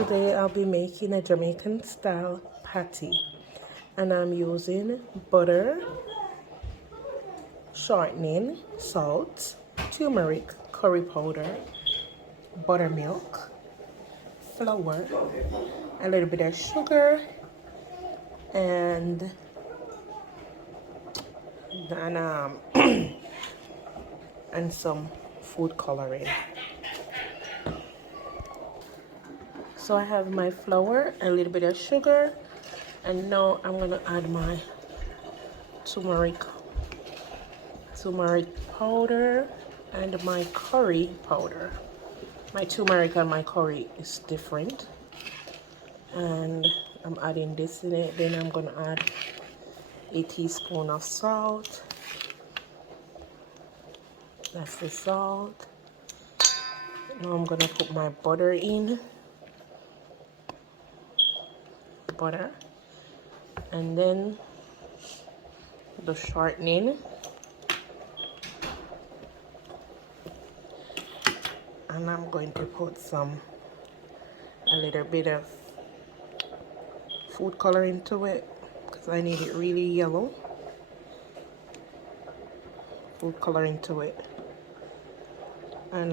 Today I'll be making a Jamaican style patty, and I'm using butter, shortening, salt, turmeric, curry powder, buttermilk, flour, a little bit of sugar, and then and some food coloring. So I have my flour, a little bit of sugar, and now I'm gonna add my turmeric powder and my curry powder. My turmeric and my curry is different, and I'm adding this in it. Then I'm gonna add a teaspoon of salt. That's the salt. Now I'm gonna put my butter in. Butter, and then the shortening, and I'm going to put a little bit of food color into it because I need it really yellow. Food color into it, and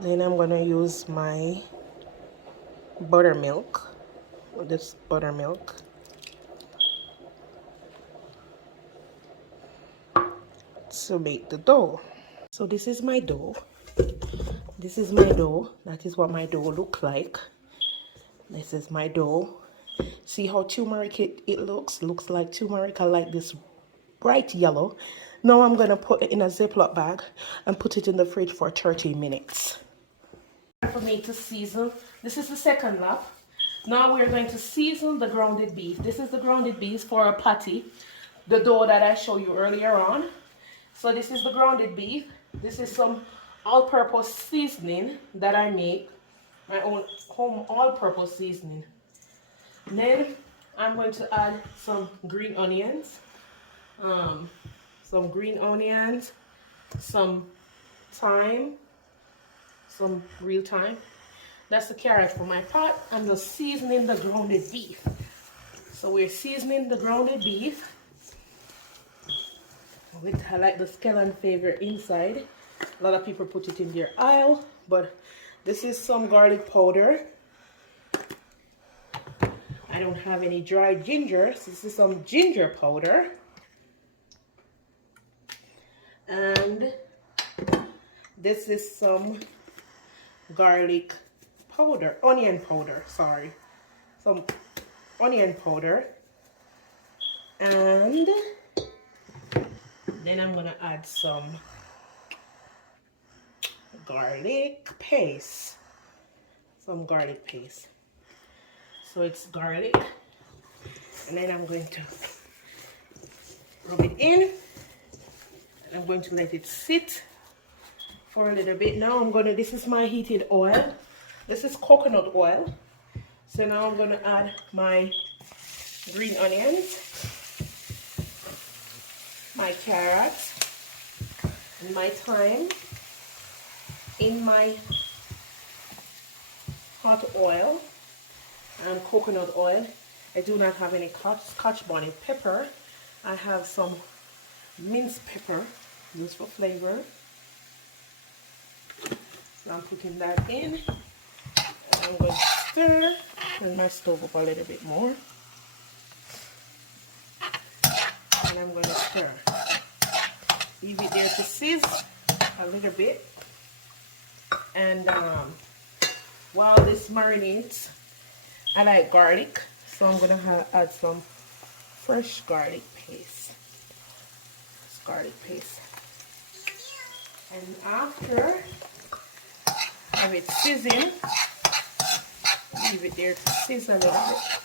then I'm gonna use my buttermilk, this buttermilk, to make the dough. So this is my dough. This is my dough. That is what my dough looks like. This is my dough. See how turmeric it looks? Looks like turmeric. I like this bright yellow. Now I'm gonna put it in a Ziploc bag and put it in the fridge for 30 minutes. For me to season. This is the second lap. Now we're going to season the grounded beef. This is the grounded beef for a patty, the dough that I showed you earlier on. So this is the grounded beef. This is some all-purpose seasoning that I make, my own home all-purpose seasoning. And then I'm going to add some green onions, some thyme, some real thyme. That's the carrot for my pot. I'm just seasoning the grounded beef. So we're seasoning the grounded beef with, I like the skeleton flavor inside. A lot of people put it in their aisle, but this is some garlic powder. I don't have any dried ginger, so this is some ginger powder. And this is some garlic powder, onion powder, sorry. Some onion powder. And then I'm gonna add some garlic paste. Some garlic paste. So it's garlic. And then I'm going to rub it in. And I'm going to let it sit for a little bit. Now this is my heated oil. This is coconut oil. So now I'm gonna add my green onions, my carrots, and my thyme in my hot oil and coconut oil. I do not have any Scotch bonnet pepper. I have some minced pepper, just for flavor. So I'm putting that in. And I'm going to stir. Turn my stove up a little bit more. And I'm going to stir. Leave it there to sizzle a little bit. And while this marinates, I like garlic, so I'm going to add some fresh garlic paste. It's garlic paste. And after have it sizzling, leave it there to sizzle a little bit.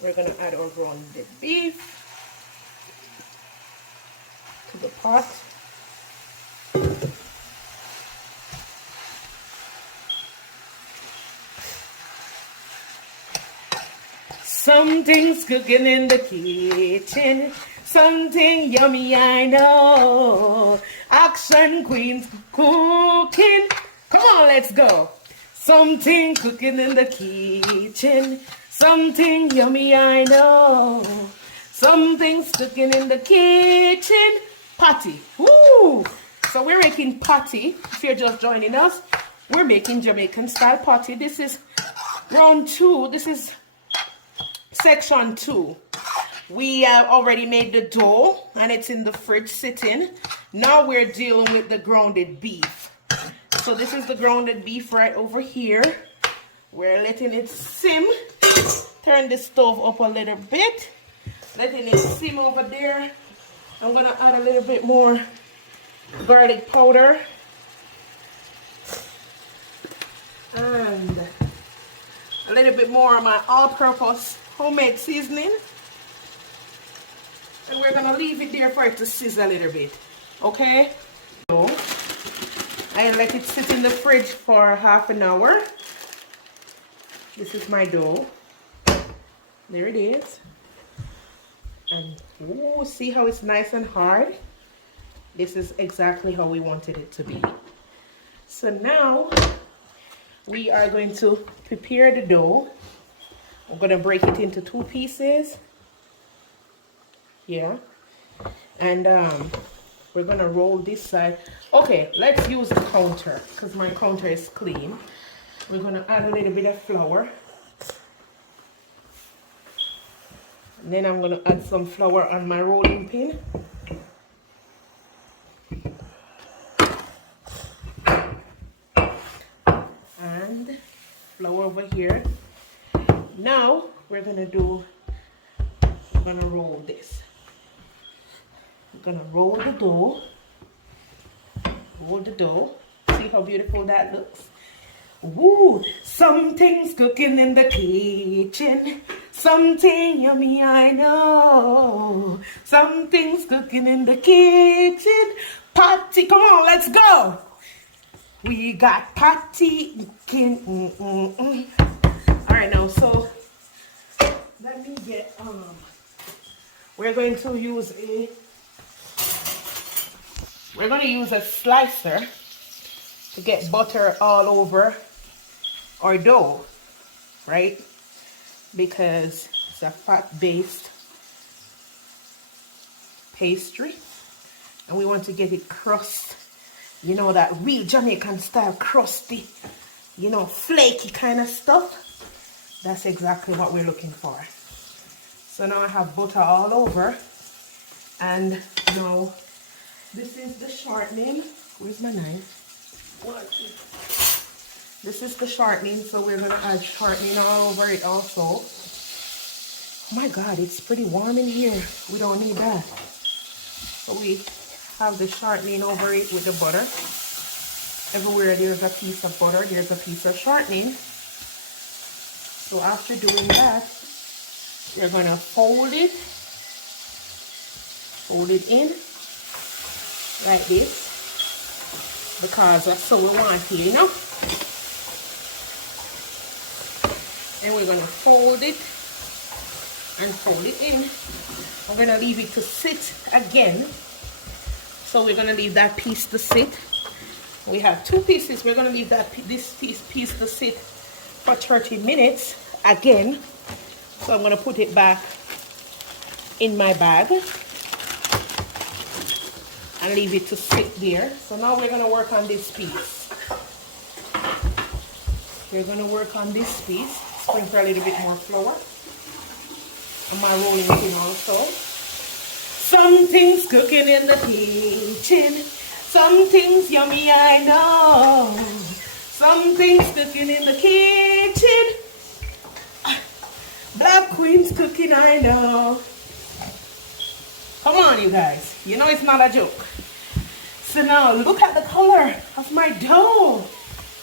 We're going to add our grounded beef to the pot. Something's cooking in the kitchen. Something yummy, I know. Action Queens cooking. Come on, let's go. Something cooking in the kitchen. Something yummy, I know. Something's cooking in the kitchen. Patty. Woo! So we're making patty. If you're just joining us, we're making Jamaican style patty. This is round 2. This is section 2. We have already made the dough and it's in the fridge sitting. Now we're dealing with the grounded beef. So this is the grounded beef right over here. We're letting it sim. Turn the stove up a little bit. Letting it sim over there. I'm gonna add a little bit more garlic powder. And a little bit more of my all-purpose homemade seasoning. And we're gonna leave it there for it to sizzle a little bit. Okay? So I let it sit in the fridge for half an hour. This is my dough. There it is. And ooh, see how it's nice and hard? This is exactly how we wanted it to be. So now we are going to prepare the dough. I'm going to break it into 2 pieces. Here. And we're going to roll this side. Okay, let's use the counter because my counter is clean. We're going to add a little bit of flour. And then I'm going to add some flour on my rolling pin. And flour over here. Now we're going to roll this. We're going to roll the dough. Roll the dough. See how beautiful that looks? Ooh, something's cooking in the kitchen. Something yummy, I know. Something's cooking in the kitchen. Patty, come on, let's go. We got patty. All right, now, so let me get, we're going to use a slicer to get butter all over our dough, right? Because it's a fat-based pastry and we want to get it crust, you know, that real Jamaican style crusty, you know, flaky kind of stuff. That's exactly what we're looking for. So now I have butter all over, and now this is the shortening. Where's my knife? This is the shortening, so we're gonna add shortening all over it also. Oh my God, it's pretty warm in here. We don't need that. So we have the shortening over it with the butter. Everywhere there's a piece of butter, there's a piece of shortening. So after doing that, you're gonna fold it in like this, because that's so we want it, you know. And we're gonna fold it and fold it in. I'm gonna leave it to sit again. So we're gonna leave that piece to sit. We have 2 pieces. We're gonna leave this piece to sit for 30 minutes again. So I'm gonna put it back in my bag and leave it to sit there. So now we're gonna work on this piece. We're gonna work on this piece. Sprinkle a little bit more flour on my rolling pin also. Something's cooking in the kitchen. Something's yummy, I know. Something's cooking in the kitchen. Black Queen's cooking, I know. Come on, you guys. You know it's not a joke. So now look at the color of my dough.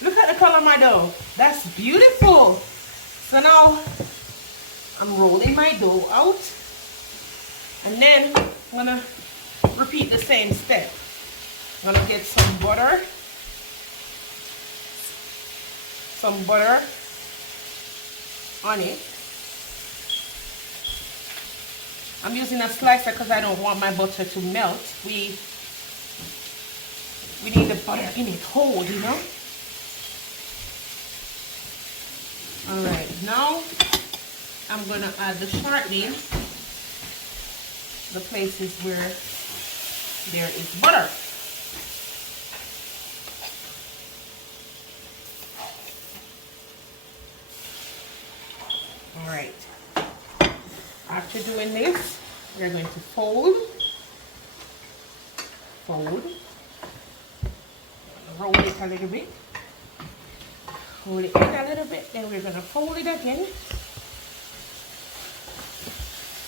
Look at the color of my dough. That's beautiful. So now I'm rolling my dough out. And then I'm gonna repeat the same step. I'm gonna get some butter on it. I'm using a slicer because I don't want my butter to melt. We need the butter in it whole, you know. All right, now I'm gonna add the shortening, the places where there is butter. All right. After doing this, we're going to fold, roll it a little bit, hold it in a little bit, then we're going to fold it again,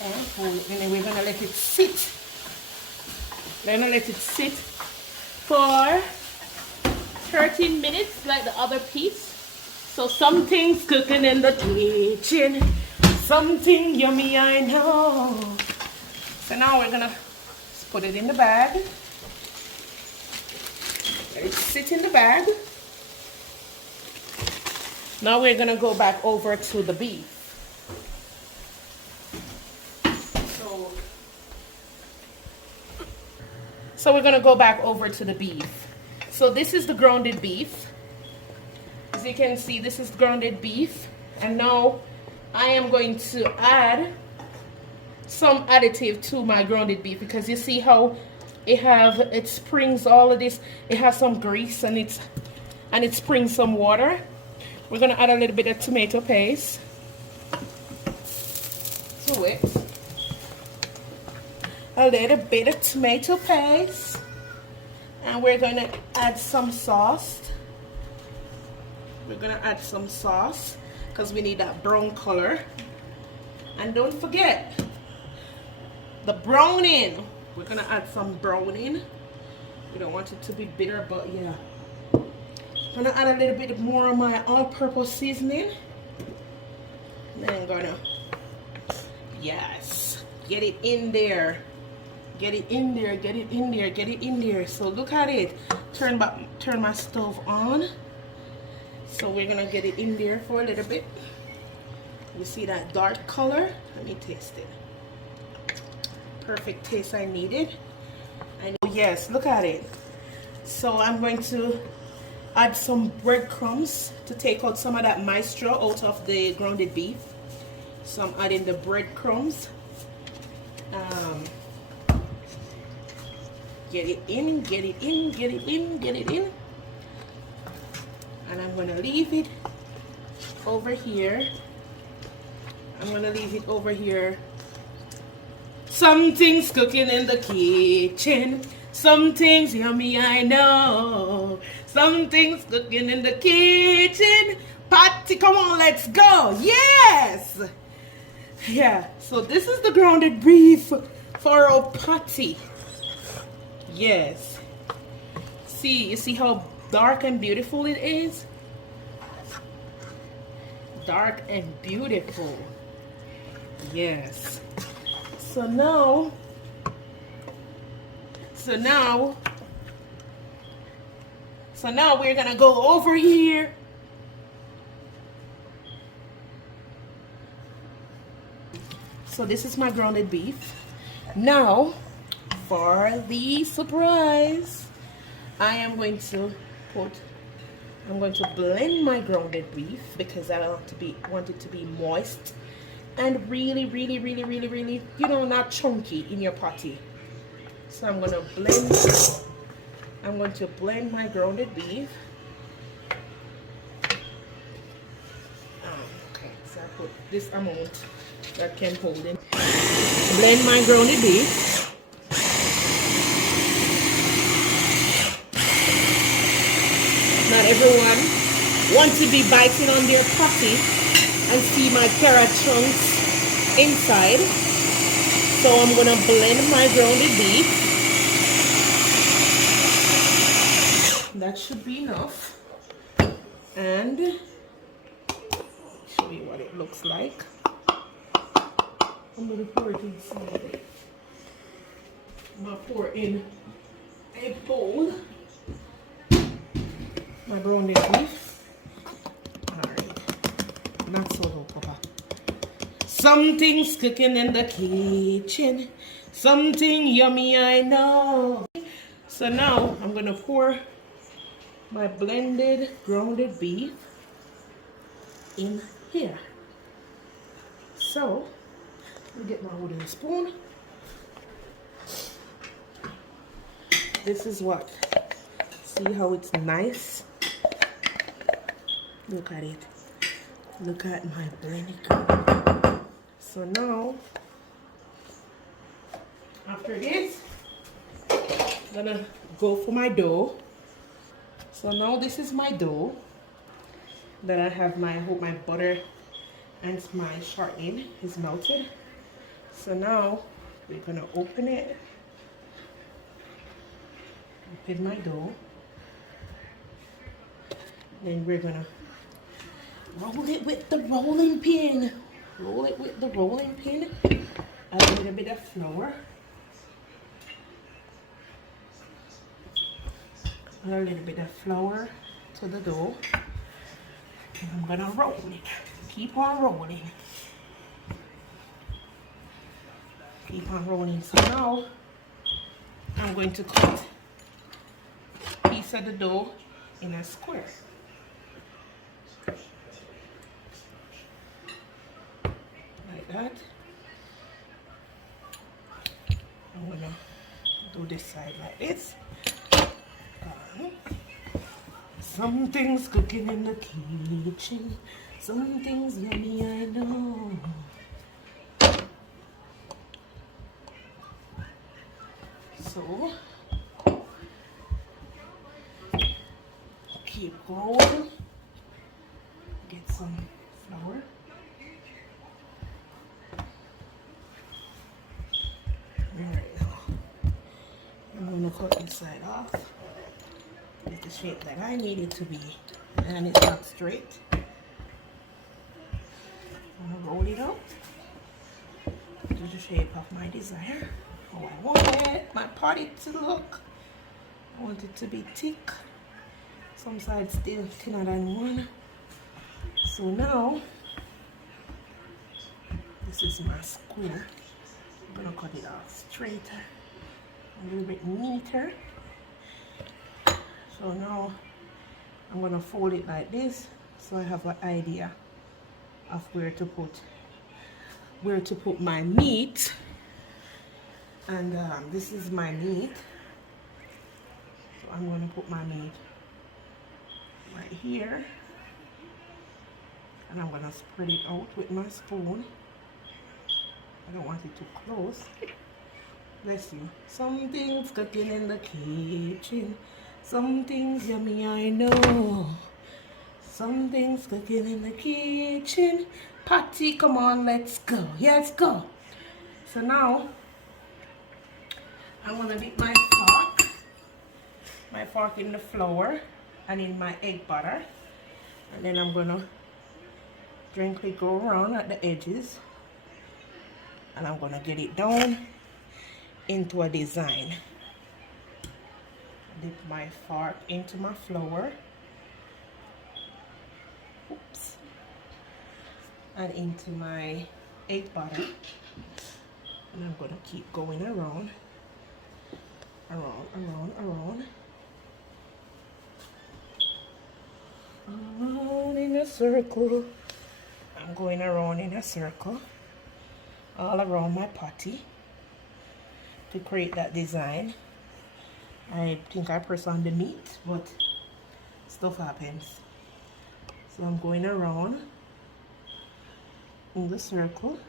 and fold it, and then we're going to let it sit. We're going to let it sit for 13 minutes like the other piece. So something's cooking in the kitchen. Something yummy, I know. So now we're gonna put it in the bag. Let it sit in the bag. Now we're gonna go back over to the beef. So we're gonna go back over to the beef. So this is the grounded beef. As you can see, this is grounded beef. And now I am going to add some additive to my grounded beef, because you see how it springs all of this. It has some grease and it springs some water. We're gonna add a little bit of tomato paste to it. A little bit of tomato paste, and we're gonna add some sauce. We're gonna add some sauce because we need that brown color. And don't forget the browning. We're gonna add some browning. We don't want it to be bitter, but yeah. I'm gonna add a little bit more of my all-purpose seasoning. And then I'm gonna, yes, get it in there. Get it in there, get it in there, get it in there. So look at it. Turn my stove on. So we're gonna get it in there for a little bit. You see that dark color? Let me taste it. Perfect taste I needed. Yes, look at it. So I'm going to add some breadcrumbs to take out some of that moisture out of the grounded beef. So I'm adding the breadcrumbs. Get it in, get it in, get it in, get it in. And I'm going to leave it over here. I'm going to leave it over here. Something's cooking in the kitchen. Something's yummy, I know. Something's cooking in the kitchen. Patty, come on, let's go. Yes! Yeah, so this is the grounded beef for our patty. Yes. See, you see how dark and beautiful it is? Dark and beautiful. Yes. So now we're gonna go over here. So this is my grounded beef. Now for the surprise, I'm going to blend my grounded beef because I want it to be moist and really, you know, not chunky in your patty. So I'm going to blend my grounded beef. Okay, so I put this amount that can hold it. Blend my grounded beef. Not everyone wants to be biting on their patty and see my carrot chunks inside. So I'm going to blend my grounded beef. That should be enough. And show you what it looks like. I'm going to pour it inside. I'm going to pour in a bowl my grounded beef. Alright. Not so low, Papa. Something's cooking in the kitchen. Something yummy, I know. So now I'm gonna pour my blended grounded beef in here. So let me get my wooden spoon. This is what. See how it's nice? Look at it. Look at my blended ground. So now, after this, I'm gonna go for my dough. So now this is my dough. That I have my, I hope my butter and my shortening is melted. So now we're gonna open it. Open my dough. Then we're gonna roll it with the rolling pin. Roll it with the rolling pin. Add a little bit of flour. Add a little bit of flour to the dough. And I'm gonna roll it. Keep on rolling. Keep on rolling. So now I'm going to cut a piece of the dough in a square. Like that. I'm gonna do this side like this. Something's cooking in the kitchen. Something's yummy, I know. So keep rolling. Get some flour. Alright, now I'm gonna cut this side off. It's the shape that I need it to be, and it's not straight. I'm gonna roll it out to the shape of my desire. How I want it, my patty to look. I want it to be thick. Some sides still thinner than one. So now, this is my square. I'm gonna cut it off straighter, a little bit neater. So now I'm gonna fold it like this, so I have an idea of where to put my meat. And this is my meat. So I'm gonna put my meat right here, and I'm gonna spread it out with my spoon. I don't want it too close. Bless you. Something's cooking in the kitchen. Something's yummy, I know. Something's cooking in the kitchen. Patty, come on, let's go. Let's go. So now, I'm gonna dip my fork in the flour and in my egg butter. And then I'm gonna gently go around at the edges. And I'm gonna get it down into a design. Dip my fork into my flour. Oops. And into my egg butter. And I'm gonna keep going around. Around in a circle. I'm going around in a circle all around my patty to create that design. I think I press on the meat, but stuff happens. So I'm going around in the circle.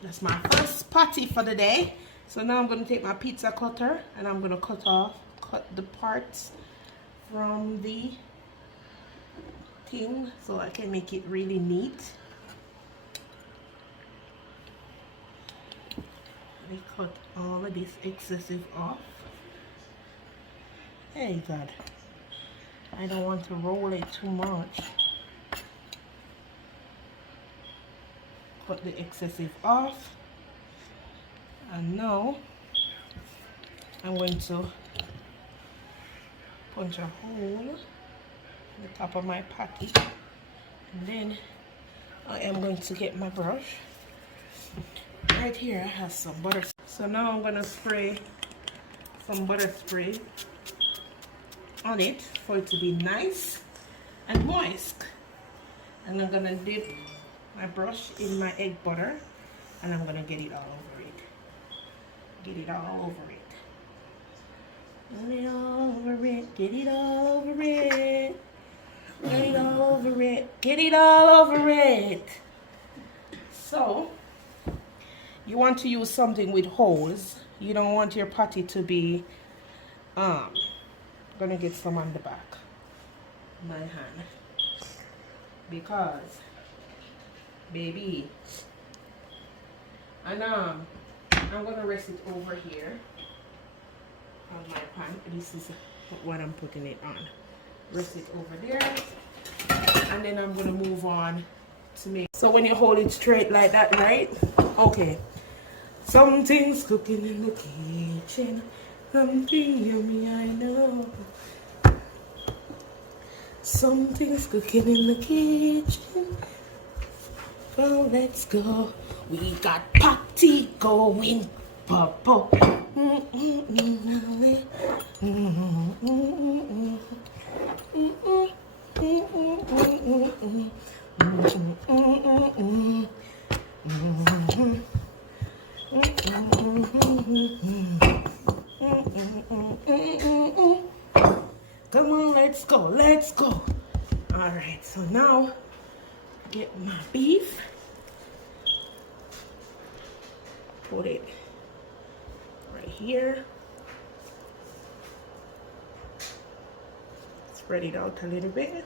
That's my first patty for the day. So now I'm going to take my pizza cutter and I'm going to cut the parts from the thing so I can make it really neat. Let me cut all of this excessive off. Hey God, I don't want to roll it too much. Cut the excessive off. And now I'm going to punch a hole in the top of my patty, and then I am going to get my brush. Right here I have some butter. So now I'm gonna spray some butter spray on it for it to be nice and moist. And I'm gonna dip my brush in my egg butter and I'm gonna get it all over it. Get it all over it. Get it all over it. Get it all over it. Get it all over it. Get it all over it. So you want to use something with holes. You don't want your patty to be gonna get some on the back of my hand, because baby, and I'm gonna rest it over here on my pan. This is what I'm putting it on. Rest it over there, and then I'm gonna move on to make. So when you hold it straight like that, right? Okay. Something's cooking in the kitchen. Something yummy, I know. Something's cooking in the kitchen. Well, let's go. We got patty going. Papa. Come on, let's go, let's go. All right, so now get my beef, put it right here, spread it out a little bit.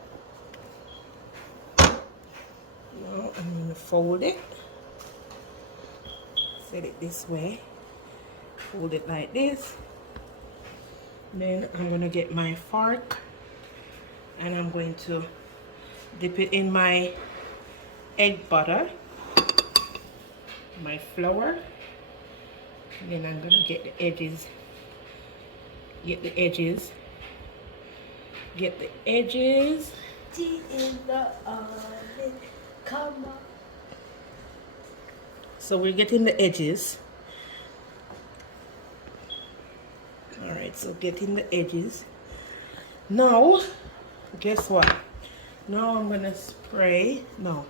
Now I'm gonna fold it, set it this way, fold it like this. Then I'm gonna get my fork and I'm going to dip it in my egg butter, my flour. And then I'm gonna get the edges, get the edges Tea in the oven, come on. So we're getting the edges. Alright, so getting the edges. Now, guess what? Now I'm gonna spray. No,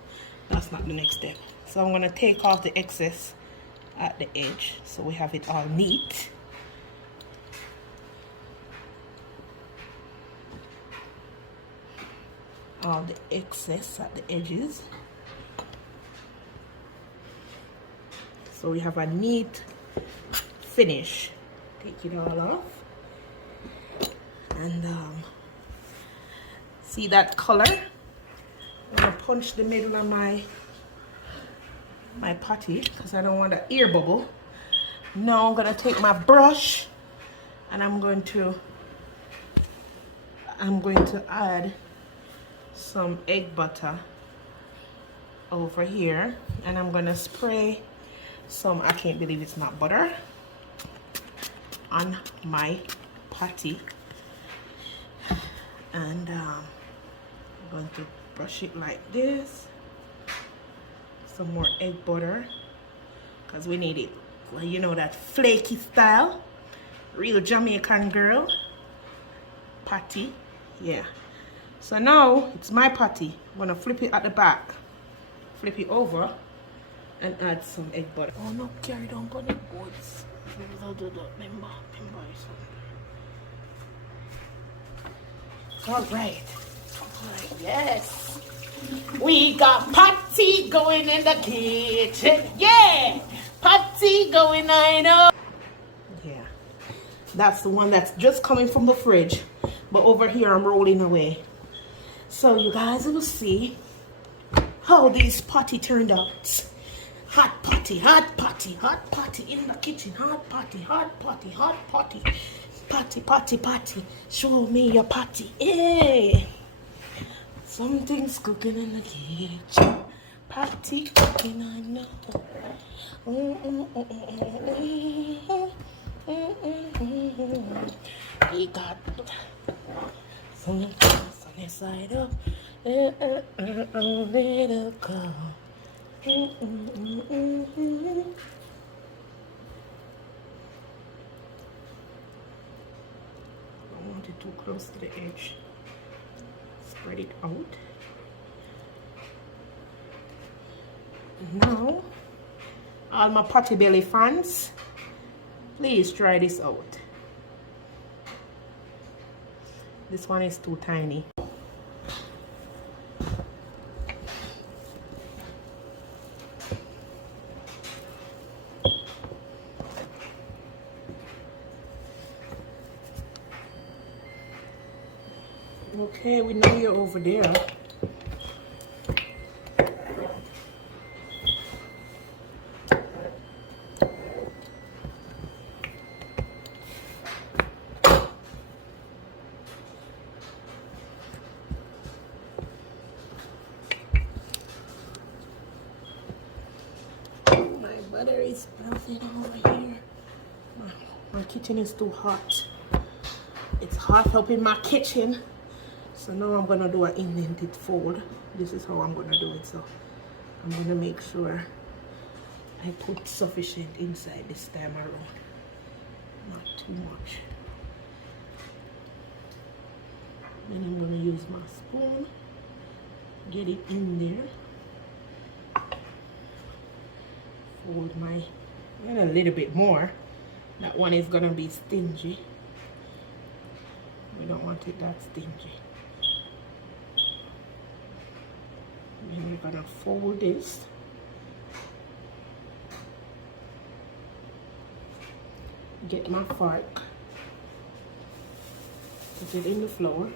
that's not the next step. So I'm gonna take off the excess at the edge so we have it all neat. All the excess at the edges. So we have a neat finish. Take it all off. And see that color? I'm gonna punch the middle of my patty because I don't want an ear bubble. Now I'm gonna take my brush and I'm going to add some egg butter over here, and I'm gonna spray some, I can't believe it's not butter, on my patty. And I'm going to brush it like this. Some more egg butter because we need it, well, you know, that flaky style, real Jamaican girl patty. Yeah, so now it's my patty. I'm gonna flip it at the back, flip it over and add some egg butter. Oh no, carry down on the boards. Remember. All right, yes. We got patty going in the kitchen. Yeah, patty going, I know. Yeah, that's the one that's just coming from the fridge. But over here, I'm rolling away. So you guys will see how these patty turned out. Hot patty, hot patty, hot patty in the kitchen. Hot patty, hot patty, hot patty. Patty, patty, patty. Show me your patty. Hey. Something's cooking in the kitchen. Patty cooking, I know. We got some sunny side up. A little girl. Don't want it too close to the edge. Spread it out. Now, all my potty belly fans, please try this out. This one is too tiny. Okay, we know you're over there. My butter is melting over here. My kitchen is too hot. It's hot up in my kitchen. So now I'm gonna do an indented fold. This is how I'm gonna do it. So I'm gonna make sure I put sufficient inside this time around. Not too much. Then I'm gonna use my spoon, get it in there. Fold my, and a little bit more. That one is gonna be stingy. We don't want it that stingy. And we're gonna fold this. Get my fork. Put it in the flour.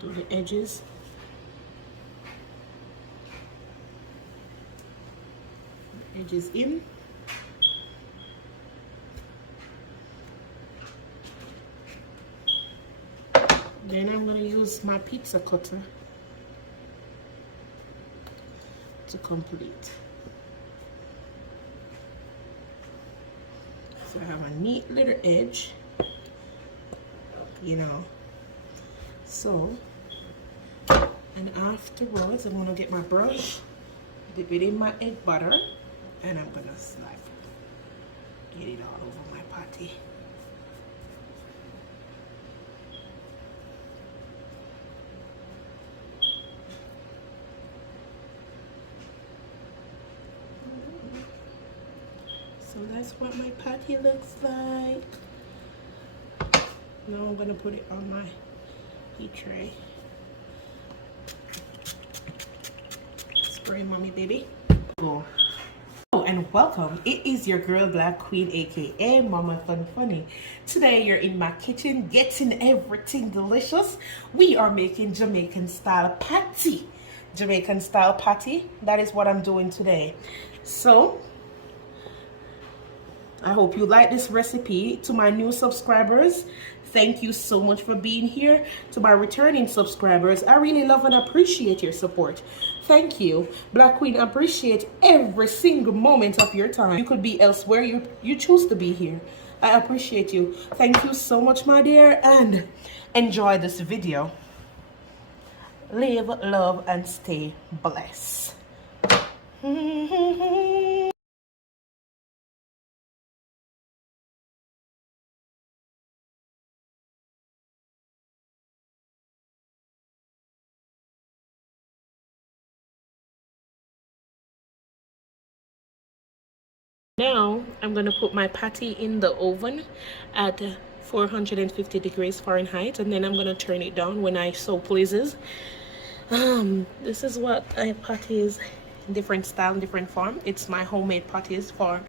Do the edges. Edges in. Then I'm going to use my pizza cutter to complete. So I have a neat little edge, you know. So, and afterwards I'm going to get my brush, dip it in my egg butter, and I'm going to slap. Get it all over my patty. So that's what my patty looks like. Now I'm gonna put it on my heat tray. Spray, mommy, baby. Go. Oh, and welcome. It is your girl, Black Queen, aka Mama Fun Funny. Today you're in my kitchen getting everything delicious. We are making Jamaican style patty. Jamaican style patty. That is what I'm doing today. So I hope you like this recipe. To my new subscribers, thank you so much for being here. To my returning subscribers, I really love and appreciate your support. Thank you. Black Queen appreciate every single moment of your time. You could be elsewhere, you choose to be here. I appreciate you. Thank you so much, my dear, and enjoy this video. Live, love, and stay blessed. Now I'm gonna put my patty in the oven at 450 degrees Fahrenheit, and then I'm gonna turn it down when I so pleases. This is what a patty is, different style, different form. It's my homemade patties for